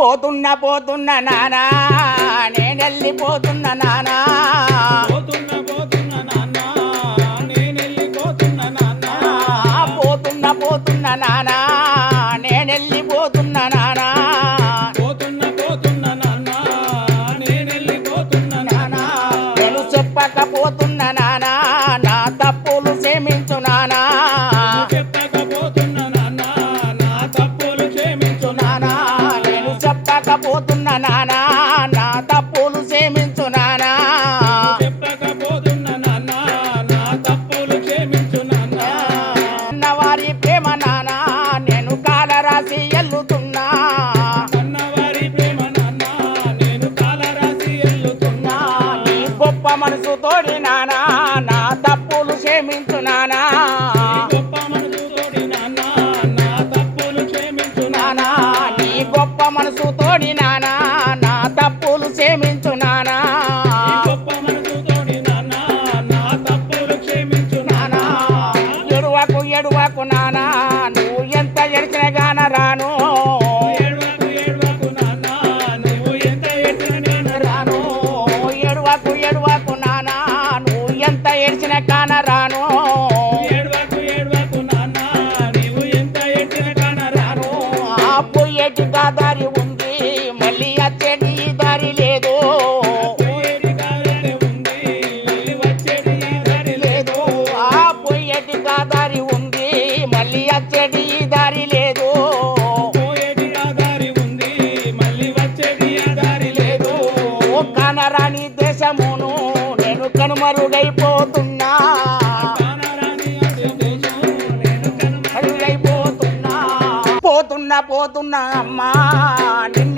పోతున్నా పోతున్న నానా నేను వెళ్ళిపోతున్నా నానా. Everybody. agua con మరుగైపోతున్నా మరుగైపోతున్నా పోతున్నా పోతున్నా అమ్మా. నిన్న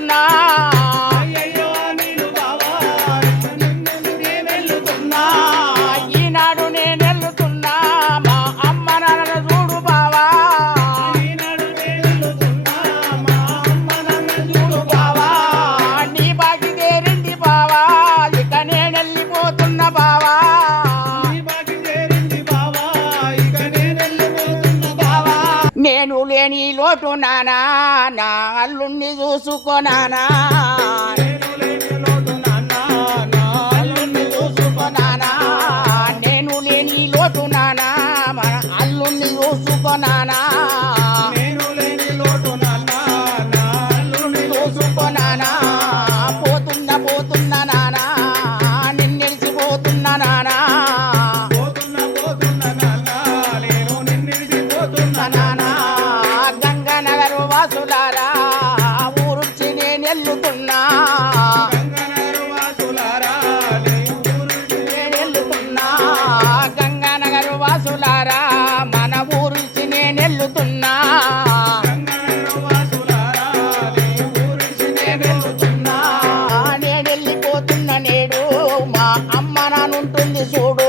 না లేని లోటు నానా నా అల్లుణ్ణి చూసుకో నానా. నేను లేని లోటు నానా మన అల్లుణ్ణి చూసుకో ఉంటుంది చూడు.